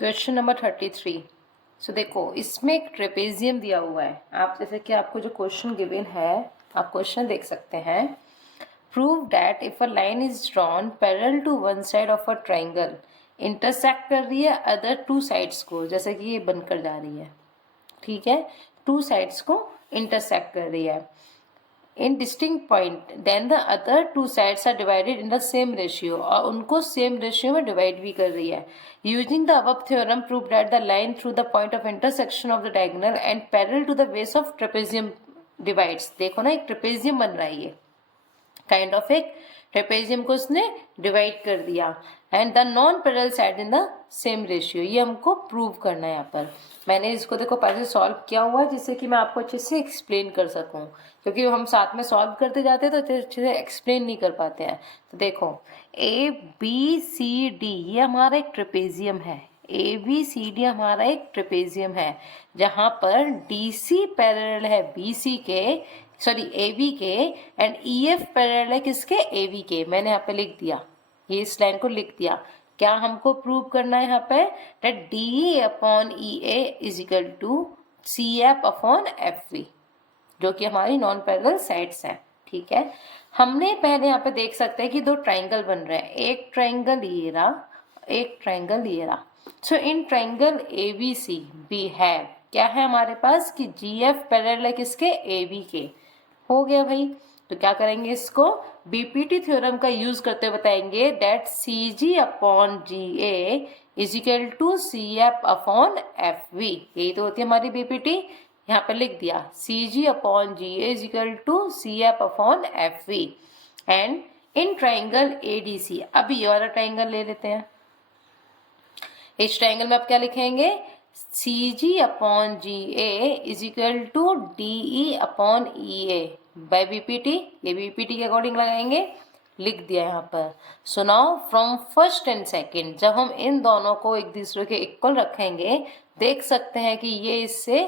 Question number 33। सो देखो इसमें एक ट्रेपेजियम दिया हुआ है। आप जैसे कि आपको जो क्वेश्चन गिवन है, आप क्वेश्चन देख सकते हैं। Prove that if a line is drawn parallel to one side of a triangle intersect कर रही है अदर टू साइड्स को, जैसे कि ये बनकर जा रही है, ठीक है, टू साइड्स को इंटरसेक्ट कर रही है in distinct point, then the other two sides are divided in the same ratio, और उनको सेम रेशियो में डिवाइड भी कर रही है। Using the above theorem prove that the line through the point of intersection of the diagonal and parallel to the base of trapezium divides. देखो ना, एक ट्रेपेजियम बन रहा है, ये काइंड ऑफ एक ट्रेपेजियम को उसने डिवाइड कर दिया and the non parallel side in the same ratio. ये हमको प्रूव करना है। यहाँ पर मैंने इसको देखो पहले सॉल्व किया हुआ है जिससे कि मैं आपको अच्छे से एक्सप्लेन कर सकूं, क्योंकि हम साथ में सॉल्व करते जाते हैं तो अच्छे से एक्सप्लेन नहीं कर पाते हैं। तो देखो ए बी सी डी ये हमारा एक ट्रेपेजियम है। ए बी सी डी हमारा एक ट्रेपेजियम है जहाँ पर डी सी पैरेलल है बी सी के, सॉरी ए बी के, एंड ई एफ पैरेलल है किसके, ए बी के। मैंने यहाँ पे लिख दिया, ये इस लाइन को लिख दिया। क्या हमको प्रूव करना है यहाँ पे, that D upon E A is equal to C F upon F V, जो कि हमारी नॉन पैरेलल साइड्स हैं। ठीक है, हमने पहले यहाँ पे देख सकते हैं कि दो ट्राइंगल बन रहे हैं, एक ट्राइंगल ये रहा, एक ट्राइंगल ये रहा। So in triangle A B C we have, क्या है हमारे पास कि जी एफ पैरेलल है किसके, ए बी के। हो गया भाई। तो क्या करेंगे, इसको बीपीटी थ्योरम का यूज करते हुए बताएंगे that C G upon G A is equal to C F upon F V. यही तो होती है हमारी बीपीटी। यहाँ पे लिख दिया C G upon G A is equal to C F upon F B and in triangle A D C. अब ये वाला ट्राइंगल ले लेते हैं। इस ट्राइंगल में आप क्या लिखेंगे, C G upon G A is equal to D E upon E A by BPT. ये बीपीटी के अकॉर्डिंग लगाएंगे, लिख दिया यहाँ पर। So now from first and second, जब हम इन दोनों को एक दूसरे के इक्वल रखेंगे, देख सकते हैं कि ये इससे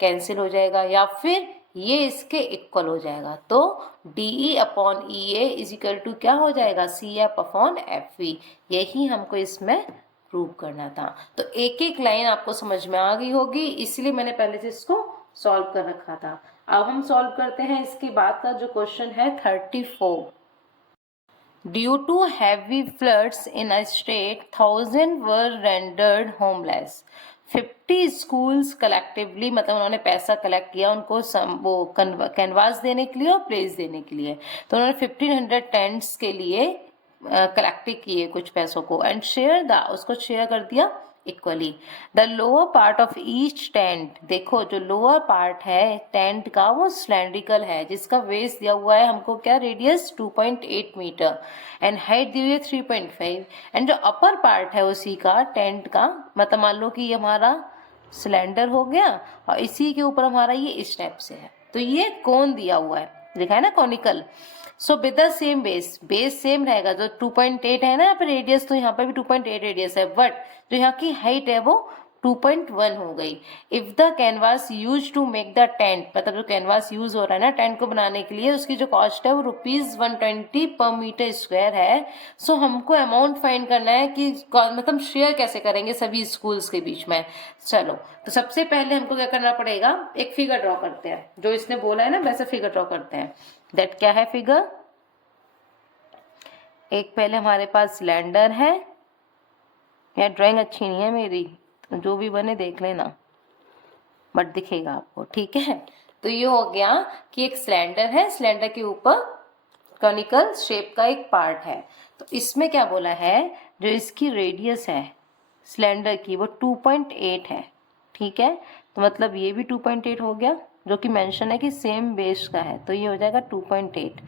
कैंसिल हो जाएगा या फिर ये इसके इक्वल हो जाएगा। तो D E upon E A is equal to क्या हो जाएगा, C F upon F V. यही हमको इसमें प्रूव करना था। तो एक एक लाइन आपको समझ में आ गई होगी, इसलिए मैंने पहले से इसको सॉल्व कर रखा था। अब हम सॉल्व करते हैं इसके बाद का जो क्वेश्चन है 34। Due to heavy floods in a state 1000 were rendered homeless. 50 schools collectively, मतलब उन्होंने पैसा कलेक्ट किया उनको वो कैनवास देने के लिए और प्लेस देने के लिए। तो उन्होंने 1500 टेंट्स के लिए कलेक्ट किए कुछ पैसों को एंड शेयर द, उसको शेयर कर दिया equally. The lower part of each tent, देखो जो लोअर पार्ट है टेंट का वो सिलेंड्रिकल है, जिसका वेस दिया हुआ है हमको क्या, रेडियस 2.8 मीटर एंड हाइट दी हुई है 3.5। एंड जो अपर पार्ट है उसी का टेंट का, मतलब मान लो कि ये हमारा सिलेंडर हो गया और इसी के ऊपर हमारा ये इस टाइप से है। तो ये कोन दिया हुआ है, लिखा है ना conical. So with the same base, base same रहेगा, जो 2.8 है ना यहाँ पे रेडियस, तो यहाँ पे भी 2.8 रेडियस है, बट जो यहाँ की हाइट है वो 2.1 हो गई। If the canvas use to make the tent, मतलब जो कैनवास यूज हो रहा है ना टेंट को बनाने के लिए, उसकी जो कॉस्ट है वो ₹120 पर मीटर स्क्वायर है। सो हमको अमाउंट फाइंड करना है कि मतलब शेयर कैसे करेंगे सभी स्कूल्स के बीच में। चलो, तो सबसे पहले हमको क्या करना पड़ेगा, एक फिगर ड्रॉ करते हैं, जो इसने बोला है ना वैसे फिगर ड्रॉ करते हैं। दैट क्या है फिगर, एक पहले हमारे पास सिलेंडर है, यार ड्राइंग अच्छी नहीं है मेरी, तो जो भी बने देख लेना, बट दिखेगा आपको, ठीक है। तो ये हो गया कि एक सिलेंडर है, सिलेंडर के ऊपर कॉनिकल शेप का एक पार्ट है। तो इसमें क्या बोला है, जो इसकी रेडियस है सिलेंडर की वो 2.8 है, ठीक है। तो मतलब ये भी 2.8 हो गया, जो कि मेंशन है कि सेम बेस का है, तो ये हो जाएगा 2.8।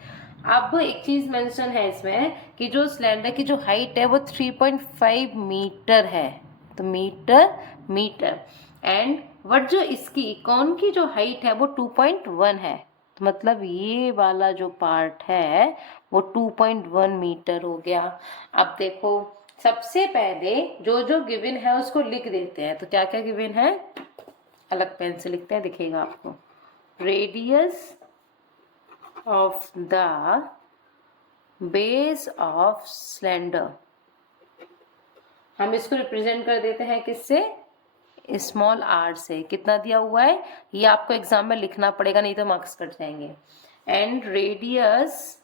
अब एक चीज मेंशन है इसमें कि जो सिलेंडर की जो हाइट है वो 3.5 मीटर है, तो मीटर एंड बट जो इसकी कौन की जो हाइट है वो 2.1 है, तो मतलब ये वाला जो पार्ट है वो 2.1 मीटर हो गया। अब देखो सबसे पहले जो जो गिवन है उसको लिख देते हैं। तो क्या क्या गिवन है, अलग पेन से लिखते हैं, दिखेगा आपको। Radius of the base of cylinder, हम इसको रिप्रेजेंट कर देते हैं किससे, स्मॉल r से। कितना दिया हुआ है ये आपको एग्जाम में लिखना पड़ेगा, नहीं तो मार्क्स कट जाएंगे। एंड रेडियस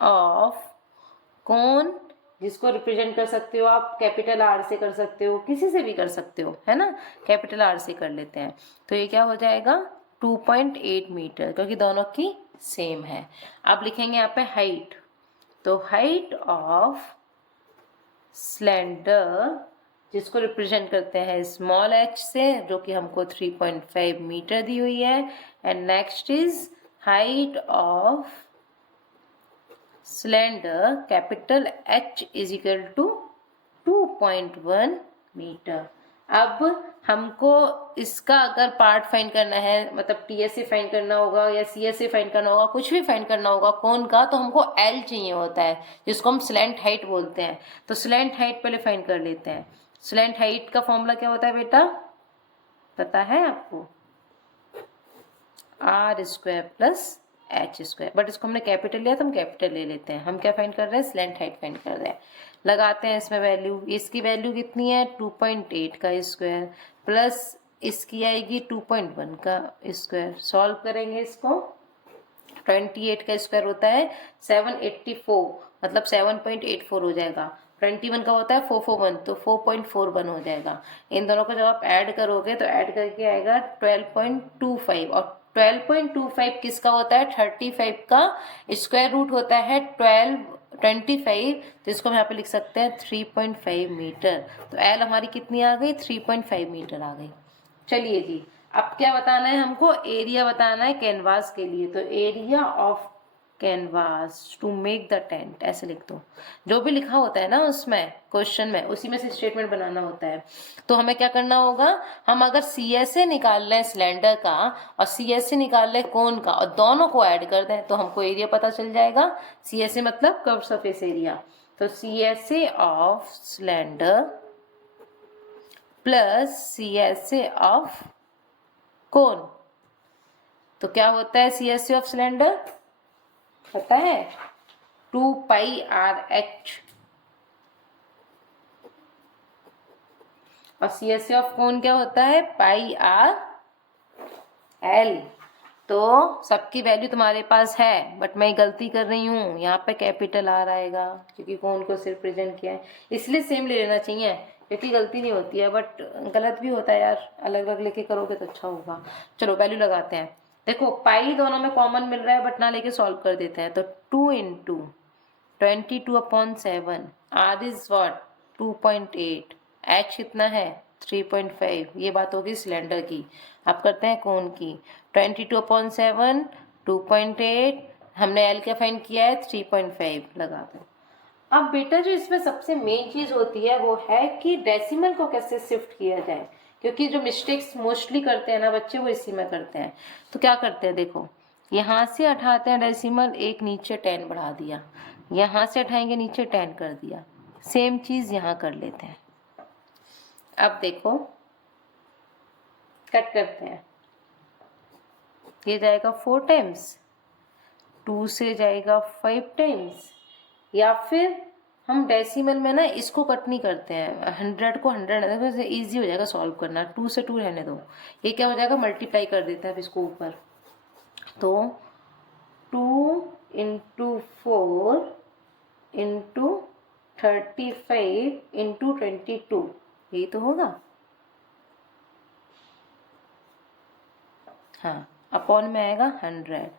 ऑफ कोन, जिसको रिप्रेजेंट कर सकते हो आप कैपिटल R से, कर सकते हो किसी से भी कर सकते हो, है ना, कैपिटल R से कर लेते हैं। तो ये क्या हो जाएगा 2.8 मीटर, क्योंकि दोनों की सेम है। अब लिखेंगे यहाँ पे हाइट, तो हाइट ऑफ स्लेंडर, जिसको रिप्रेजेंट करते हैं स्मॉल h से, जो कि हमको 3.5 मीटर दी हुई है। And next is height of cylinder capital H is equal to 2.1 metre. अब हमको इसका अगर पार्ट फाइंड करना है, मतलब टीएसए फाइंड करना होगा या सीएसए फाइंड करना होगा, कुछ भी फाइंड करना होगा कोन का, तो हमको L चाहिए होता है, जिसको हम स्लैंट हाइट बोलते हैं। तो स्लैंट हाइट पहले फाइंड कर लेते हैं। स्लैंट हाइट का फॉर्मूला क्या होता है बेटा, पता है आपको, R square plus H square, but इसको हमने कैपिटल लिया तो हम कैपिटल ले लेते हैं। हम क्या फाइंड कर रहे हैं, स्लैंट हाइट फाइंड कर रहे हैं। लगाते हैं इसमें वैल्यू, इसकी वैल्यू कितनी है 2.8 का स्क्वायर प्लस इसकी आएगी 2.1 का स्क्वायर। सॉल्व करेंगे इसको, 28 का स्क्वायर होता है 784, मतलब 7.84 हो जाएगा। 21 का होता है 441, तो 4.41 हो जाएगा। इन दोनों को जब आप ऐड करोगे तो ऐड करके आएगा 12.25, और 12.25 किसका होता है, 35 का स्क्वायर रूट होता है 25, तो इसको हम यहाँ पे लिख सकते हैं 3.5 मीटर। तो एल हमारी कितनी आ गई, 3.5 मीटर आ गई। चलिए जी, अब क्या बताना है हमको, एरिया बताना है कैनवास के लिए। तो area of canvas to make the tent, ऐसे लिख दो। जो भी लिखा होता है ना उसमें क्वेश्चन में, उसी में से स्टेटमेंट बनाना होता है। तो हमें क्या करना होगा, हम अगर CSA निकाल लें सिलेंडर का और CSA निकाल लें कोन का, और दोनों को ऐड कर दें, तो हमको एरिया पता चल जाएगा। CSA मतलब कर्व सरफेस एरिया। तो CSA of cylinder plus CSA of cone, तो क्या होता है CSA ऑफ सिलेंडर, पता है 2πRH, और CSA ऑफ कोन क्या होता है πRL। तो सबकी वैल्यू तुम्हारे पास है, बट मैं गलती कर रही हूँ, यहाँ पे कैपिटल R आएगा क्योंकि कोन को सिर्फ प्रेजेंट किया है, इसलिए सेम ले लेना चाहिए, क्योंकि गलती नहीं होती है, बट गलत भी होता है यार, अलग अलग लेके करोगे तो अच्छा होगा। चलो वैल्यू लगाते हैं। देखो पाई दोनों में कॉमन मिल रहा है, बट ना लेके सॉल्व कर देते हैं। तो 2 × 22/7, R इज वॉट 2.8, H कितना है 3.5, ये बात होगी सिलेंडर की। अब करते हैं कोन की, 22/7 2.8, हमने L क्या फाइंड किया है 3.5, लगा दो। अब बेटा जो इसमें सबसे मेन चीज होती है वो है कि डेसिमल को कैसे शिफ्ट किया जाए, क्योंकि जो मिस्टेक्स मोस्टली करते हैं ना बच्चे, वो इसी में करते हैं। तो क्या करते हैं, देखो यहाँ से उठाते हैं डेसिमल, एक नीचे 10 बढ़ा दिया, यहाँ से उठाएंगे नीचे 10 कर दिया, सेम चीज यहाँ कर लेते हैं। अब देखो कट करते हैं, ये जाएगा 4 टाइम्स, 2 से जाएगा 5 टाइम्स, या फिर हम डेसिमल में ना इसको कट नहीं करते हैं, 100 को 100 देखो ईजी हो जाएगा सॉल्व करना, 2 से 2 रहने दो, ये क्या हो जाएगा मल्टीप्लाई कर देते हैं अब इसको ऊपर। तो 2 × 4 × 35 × 22, यही तो होगा, हाँ, अपॉन में आएगा 100,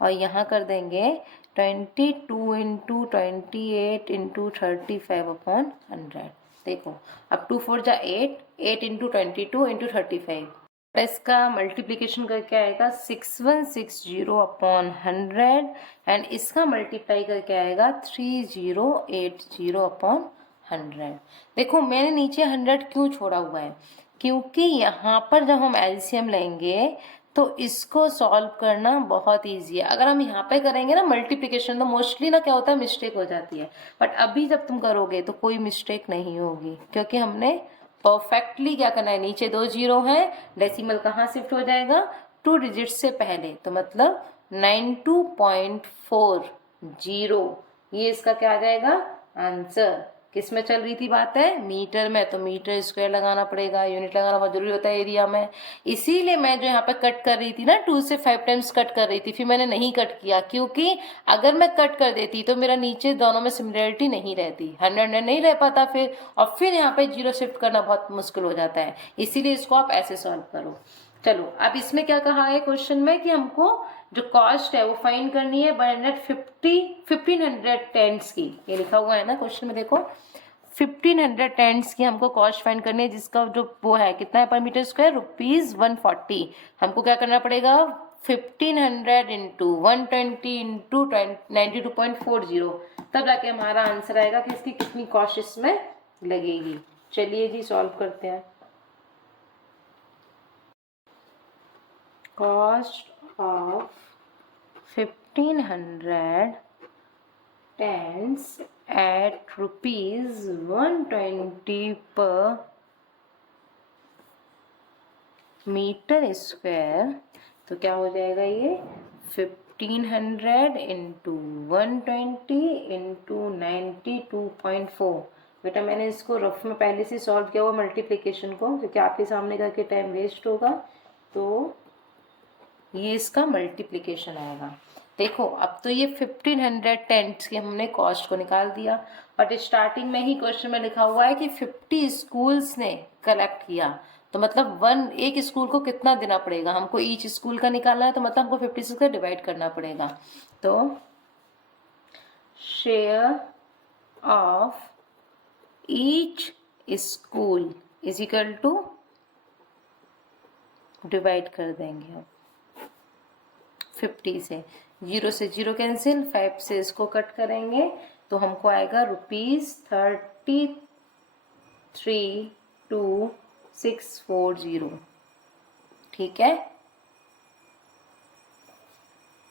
और यहाँ कर देंगे 22 × 28 × 35/100। देखो अब 2 4 जा 8, 8 × 22 × 35, इसका मल्टीप्लिकेशन करके आएगा 6160/100, एंड इसका मल्टीप्लाई करके आएगा 3080/100। देखो मैंने नीचे 100 क्यों छोड़ा हुआ है, क्योंकि यहाँ पर जब हम एलसीएम लेंगे तो इसको सॉल्व करना बहुत इजी है। अगर हम यहाँ पे करेंगे ना मल्टीप्लिकेशन, तो मोस्टली ना क्या होता है मिस्टेक हो जाती है, बट अभी जब तुम करोगे तो कोई मिस्टेक नहीं होगी, क्योंकि हमने परफेक्टली क्या करना है, नीचे 2 0 हैं, डेसिमल कहाँ शिफ्ट हो जाएगा 2 डिजिट से पहले, तो मतलब 92.40, ये इसका क्या आ जाएगा आंसर। किस में चल रही थी बात है, मीटर में, तो मीटर स्क्वायर लगाना पड़ेगा, यूनिट लगाना बहुत जरूरी होता है एरिया में। इसीलिए मैं जो यहाँ पे कट कर रही थी ना 2 से 5 टाइम्स कट कर रही थी, फिर मैंने नहीं कट किया, क्योंकि अगर मैं कट कर देती तो मेरा नीचे दोनों में सिमिलरिटी नहीं रहती, 100 नहीं रह पाता फिर, और फिर यहाँ पे 0 शिफ्ट करना बहुत मुश्किल हो जाता है। इसीलिए इसको आप ऐसे सॉल्व करो। चलो अब इसमें क्या कहा है क्वेश्चन में कि हमको जो कॉस्ट है वो फाइंड करनी है 1500 टेंट्स की, ये लिखा हुआ है ना क्वेश्चन में, देखो 1500 टेंट्स की हमको कॉस्ट फाइंड करनी है, जिसका जो वो है कितना है पर मीटर स्क्वायर, ₹140। हमको क्या करना पड़ेगा, 1500 इंटू 120 इंटू 92.40, तब जाके हमारा आंसर आएगा कि इसकी कितनी कॉस्ट इसमें लगेगी। चलिए जी सॉल्व करते हैं। Cost of 1500 tents at ₹120 per metre square, तो क्या हो जाएगा ये 1500 इंटू 120 इंटू 92.4। बेटा मैंने इसको रफ में पहले से सॉल्व किया हुआ मल्टीप्लिकेशन को, क्योंकि आपके सामने करके टाइम वेस्ट होगा, तो ये इसका मल्टीप्लिकेशन आएगा। देखो अब तो ये 1500 टेंट्स की हमने कॉस्ट को निकाल दिया, बट स्टार्टिंग में ही क्वेश्चन में लिखा हुआ है कि 50 स्कूल्स ने कलेक्ट किया, तो मतलब एक स्कूल को कितना देना पड़ेगा, हमको ईच स्कूल का निकालना है, तो मतलब हमको 50 से डिवाइड करना पड़ेगा। तो share of each school is equal to, divide कर देंगे हम 50 से, 0 से 0 कैंसिल, 5 से इसको कट करेंगे, तो हमको आएगा ₹33,2640। ठीक है,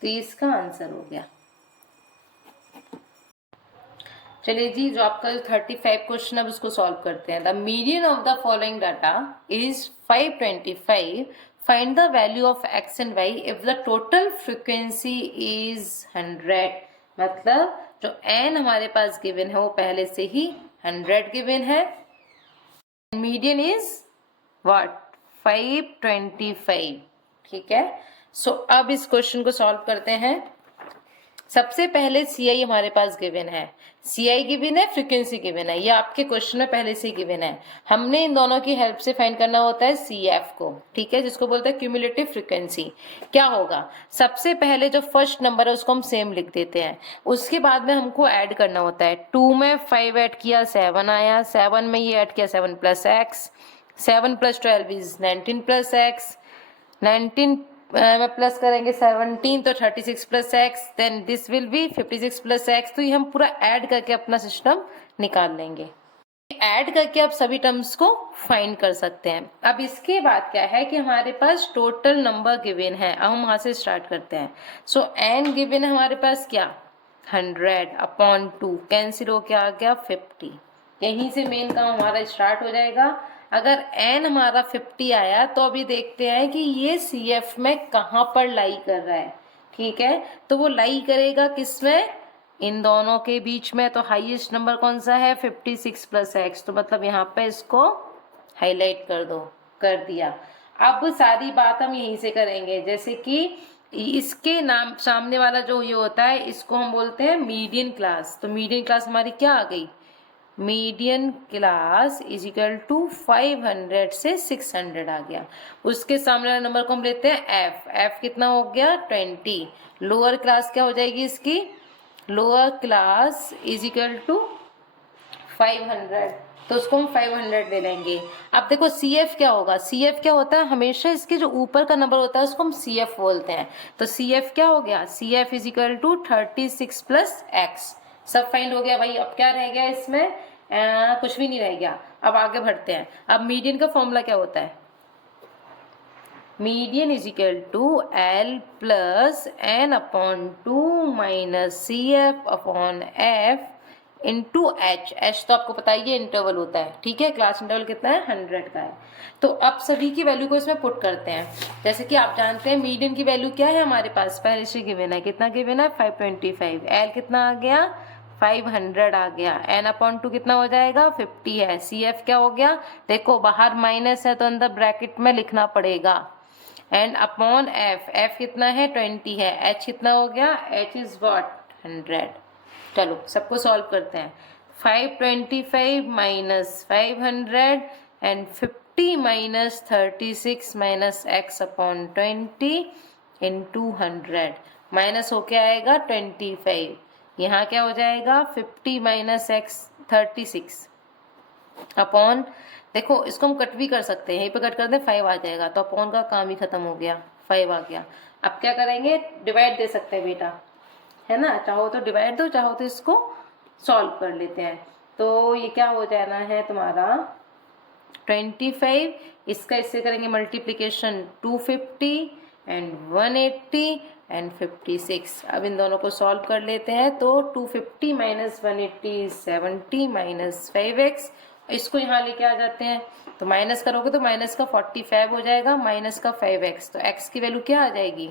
तो इसका आंसर हो गया। चलिए जी, जो आपका 35 क्वेश्चन है उसको सॉल्व करते हैं। The median of the following data is 525, find the value of x and y if the total frequency is 100। मतलब जो n हमारे पास गिवन है वो पहले से ही 100 गिवन है, मीडियन इज व्हाट 525। ठीक है, सो अब इस क्वेश्चन को सॉल्व करते हैं। सबसे पहले सी आई हमारे पास गिवन है, सी आई गिवन है, फ्रीक्वेंसी गिवन है, ये आपके क्वेश्चन में पहले से गिवन है। हमने इन दोनों की हेल्प से फाइंड करना होता है सी एफ को, ठीक है, जिसको बोलते हैं क्यूमुलेटिव फ्रीक्वेंसी। क्या होगा, सबसे पहले जो फर्स्ट नंबर है उसको हम सेम लिख देते हैं, उसके बाद में हमको ऐड करना होता है। 2 में 5 ऐड किया 7 आया, 7 में ये ऐड किया 7 plus X, 7 plus 12 is 19 plus X, 19 में प्लस करेंगे 17 तो 36 plus X, then this will be 56 plus X. तो ये हम पूरा ऐड करके अपना सिस्टम निकाल लेंगे। ऐड करके आप सभी टर्म्स को फाइंड कर सकते हैं। अब इसके बाद क्या है कि हमारे पास टोटल नंबर गिवन है, अब हम वहां से स्टार्ट करते हैं। सो एन गिवन है हमारे पास क्या 100 अपॉन 2, कैंसिल हो क्या आ गया 50। यहीं से मेन काम हमारा स्टार्ट हो जाएगा। अगर n हमारा 50 आया तो अभी देखते हैं कि ये CF में कहाँ पर लाई कर रहा है। ठीक है, तो वो लाई करेगा किसमें, इन दोनों के बीच में। तो हाईएस्ट नंबर कौन सा है 56 प्लस एक्स, तो मतलब यहाँ पे इसको हाईलाइट कर दो, कर दिया। अब सारी बात हम यहीं से करेंगे, जैसे कि इसके नाम सामने वाला जो ये होता है इसको हम बोलते हैं मीडियन क्लास। तो मीडियन क्लास हमारी क्या आ गई, median class is equal to 500 से 600 आ गया। उसके सामने वाले नंबर को हम लेते हैं एफ, एफ कितना हो गया 20। लोअर क्लास क्या हो जाएगी इसकी, lower class is equal to 500, तो उसको हम 500 ले लेंगे। अब देखो सी एफ क्या होगा, सी एफ क्या होता है, हमेशा इसके जो ऊपर का नंबर होता है उसको हम सी एफ बोलते हैं। तो सी एफ क्या हो गया, C F is equal to 36 plus X. सब फाइंड हो गया भाई। अब क्या रह गया इसमें, कुछ भी नहीं रह गया। अब आगे बढ़ते हैं। अब मीडियन का फॉर्मूला क्या होता है, median is equal to L plus N upon 2 minus C F upon F into H. H तो आपको पता ही है इंटरवल होता है, ठीक है, क्लास इंटरवल कितना है 100 का है। तो अब सभी की वैल्यू को इसमें पुट करते हैं। जैसे कि आप जानते हैं मीडियन की वैल्यू क्या है हमारे पास, पहले से गिवन है, कितना गिवन है 525, एल कितना आ गया 500 आ गया। n/2 कितना हो जाएगा 50 है। CF क्या हो गया, देखो बाहर माइनस है तो अंदर ब्रैकेट में लिखना पड़ेगा। एंड अपॉन f, f कितना है 20 है। h कितना हो गया, h इज व्हाट 100। चलो सबको सॉल्व करते हैं। 525 minus 500 and 50 minus 36 minus x/20 into 100 minus होके आएगा 25। यहाँ क्या हो जाएगा 50 माइनस x 36 अपॉन, देखो इसको हम कट भी कर सकते हैं, यहीं पे कट कर दें 5 आ जाएगा, तो अपॉन का काम ही खत्म हो गया, 5 आ गया। अब क्या करेंगे, डिवाइड दे सकते हैं बेटा, है ना, चाहो तो डिवाइड दो, चाहो तो इसको सॉल्व कर लेते हैं। तो ये क्या हो जाना है तुम्हारा 25, इसका इससे करेंगे मल्टीप्लीकेशन 250 एंड 180 एंड 56। अब इन दोनों को सॉल्व कर लेते हैं। तो 250 माइनस 180 70 माइनस 5x, इसको यहाँ लेके आ जाते हैं, तो माइनस करोगे तो माइनस का 45 हो जाएगा, माइनस का 5x, तो x की वैल्यू क्या आ जाएगी,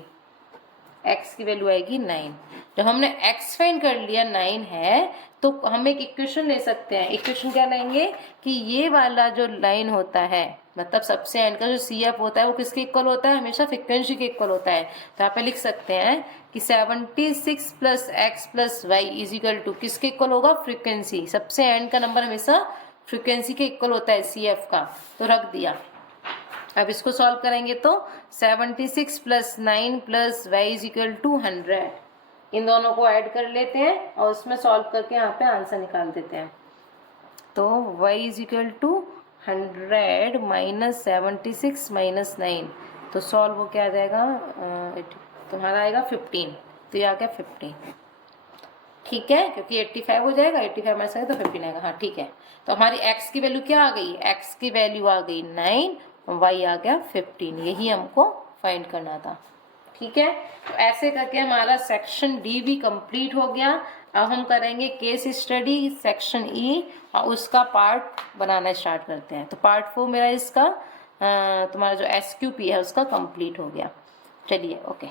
x की वैल्यू आएगी 9। जब हमने x फाइंड कर लिया 9 है, तो हम एक इक्वेशन ले सकते हैं। इक्वेशन क्या लेंगे कि ये वाला जो लाइन होता है, मतलब सबसे एंड का जो CF होता है वो किसके इक्वल होता है, हमेशा फ्रीक्वेंसी के इक्वल होता है। तो यहाँ पे लिख सकते हैं कि 76 plus x plus Y is equal to किसके इक्वल होगा, फ्रीक्वेंसी। सबसे एंड का नंबर हमेशा फ्रीक्वेंसी के इक्वल होता है CF का, तो रख दिया। अब इसको सॉल्व करेंगे तो 76 plus 9 plus Y is equal to 100, इन दोनों को ऐड कर लेते हैं और उसमें सॉल्व करके यहाँ पे आंसर निकाल देते हैं। तो y is equal to 100 minus 76 minus 9, तो सॉल्व हो क्या आ जाएगा, तुम्हारा आएगा 15, तो ये आ गया 15। ठीक है, क्योंकि 85 हो जाएगा, 85 माइनस आएगा तो 15 आएगा। हाँ ठीक है, तो हमारी x की वैल्यू क्या आ गई, x की वैल्यू आ गई 9, y आ गया 15, यही हमको फाइंड करना था। ठीक है, तो ऐसे करके हमारा सेक्शन डी भी कंप्लीट हो गया। अब हम करेंगे केस स्टडी सेक्शन ई और उसका पार्ट बनाना स्टार्ट करते हैं। तो पार्ट 4 मेरा इसका तुम्हारा जो SQP है उसका कंप्लीट हो गया। चलिए ओके।